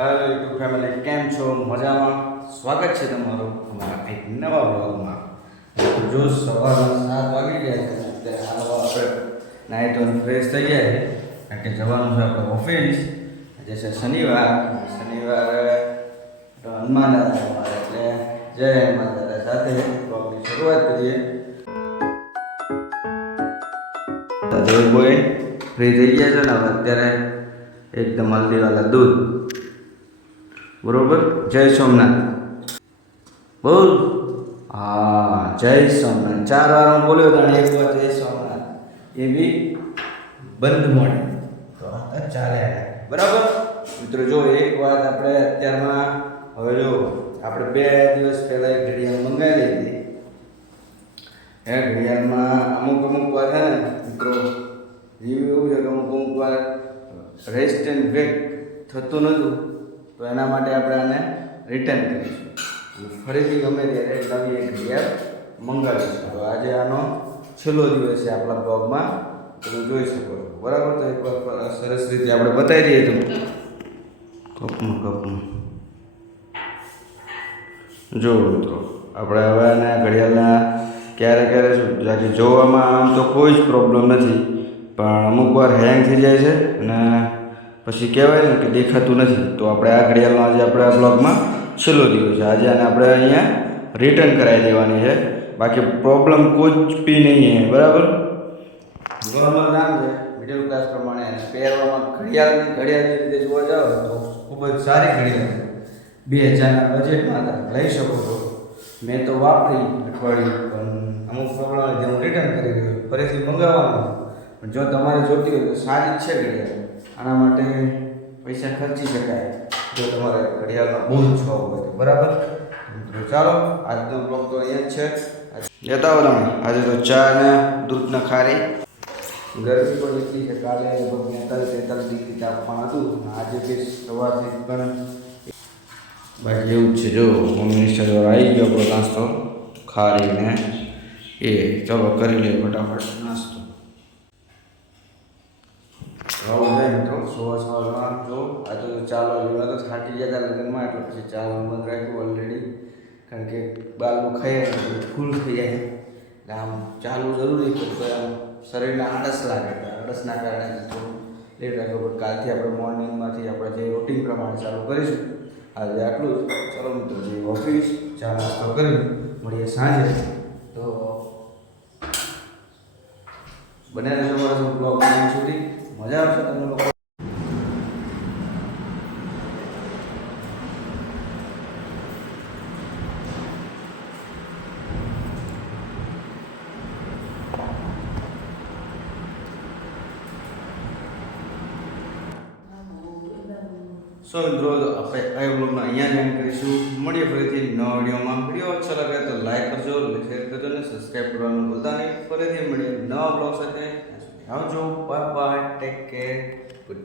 Hello YouTube family કેમ છો? મજામાં? સ્વાગત છે તમારું અમારા એક નવા બ્લોગમાં જો સવારના સાત વાગી ગયા છે અત્યારે હાલો આપણે નાહી ઓન ફ્રેશ થઈ ગયા છે. કારણ કે જવાનું છે આપણે ઓફિસ આજે છે શનિવાર. શનિવારે હનુમાન દાદા એટલે જય હનુમાન દાદા સાથે બ્લોગની શરૂઆત કરીએ. દેવભાઈ ફ્રી થઈ ગયા છે ને અત્યારે એકદમ હલ્દીવાલા દૂધ બરોબર? જય સોમનાથ. બોલ. હા, જય સોમનાથ. ચાર વાર હું બોલ્યો હતો એક વાર જય સોમનાથ. એ બી બંધ મળે તો ચાલે બરાબર? મિત્રો, જો એક વાત આપણે અત્યારમાં, હવે જો આપણે બે દિવસ પહેલાં એક ઘડિયાળ મંગાવી લીધી એ ઘડિયાળમાં અમુક અમુક વાર છે ને, મિત્રો રિવ્યુ એવું છે કે અમુક અમુક વાર રેસ્ટ એન્ડ બ્રેક થતું નહોતું તો એના માટે આપણે આને રિટર્ન કરીશું. ફરીથી ગમે ત્યારે નવી એક ઘડિયાળ મંગાવીશું તો આજે આનો છેલ્લો દિવસ છે આપણા બ્લોગમાં. તમે જોઈ શકો છો. બરાબર? તો એક વાર સરસ રીતે આપણે બતાવી દઈએ તો કપમાં કપમાં જો મિત્રો, આપણે હવે આને ઘડિયાળના ક્યારે ક્યારે શું? જોવામાં આમ તો કોઈ જ પ્રોબ્લેમ નથી. પણ અમુક વાર હેંગ થઈ જાય છે અને પછી કહેવાય ને કે દેખાતું નથી. તો આપણે આ ઘડિયાળનો આજે આપણે આ બ્લોગમાં છેલ્લો દિવસ છે. આજે આને આપણે અહીંયા રિટર્ન કરાવી દેવાની છે. બાકી પ્રોબ્લેમ કોઈ પી નહીં હે. બરાબર? નોર્મલ નામ છે. મિડલ ક્લાસ પ્રમાણે પહેરવામાં ઘડિયાળની ઘડિયાળની રીતે જોવા જાઓ તો ખૂબ જ સારી ઘડિયાળ બે હજારના બજેટમાં તમે લઈ શકો છો. મેં તો વાપરી અઠવાડિયું, પણ અમુક લીધે હું રિટર્ન કરી રહ્યો. ફરીથી મંગાવવાનું પણ જો તમારે જોતી હોય તો સારી છે ઘડિયાળ. આના માટે પૈસા ખર્ચી શકાય. જો તમારે ઘડિયાળનો બહુ જ શોખ હોય બરાબર? તો ચાલો, આજનો બ્લોગ તો અહીંયા જ છે. જતા હો તમે. આજે તો ચા ને દૂધના ખારી. ગરમી પણ એટલી છે, કાલે લગભગ બેતાલીસ તેતાલીસ ડિગ્રી તાપમાન હતું. આજે કે સવારથી પણ બાકી એવું જ છે. જો હોમ મિનિસ્ટર આવી ગયો આપણો નાસ્તો. ખારીને. એ, ચલો કરી લઈએ ફટાફટ નાસ્તો. સવાર સવારમાં જો આજે તો ચાલો જેવા તો થાકી ગયા હતા લગ્નમાં, એટલે પછી ચાલવાનું બંધ રાખ્યું ઓલરેડી કારણ કે બાલનું ખાઈ ફૂલ થઈ જાય. એટલે આમ ચાલવું જરૂરી છે આમ શરીરને આળસ લાગે આળસના કારણે થોડું લેટ રાખ્યો. પણ કાલથી આપણે મોર્નિંગમાંથી આપણે જે રૂટીન પ્રમાણે ચાલુ કરીશું, આજે આટલું જ. ચાલો મિત્રો, જે ઓફિસ ચા નાસ્તો કરી મળીએ સાંજે. તો બને રહેજો મારા બ્લોગ સુધી. મજા આવશે તમને લોકો. સો મિત્રો આપણે આ બ્લોગમાં અહીંયા એન્ડ કરીશું. મળીએ ફરીથી નવા વિડીયોમાં. વીડિયો અચ્છા લાગે તો લાઈક કરજો શેર કરજો અને સબસ્ક્રાઈબ કરવાનું ભૂલતા નહીં. ફરીથી મળીએ નવા બ્લોગ સાથે. આવજો. Bye bye take care good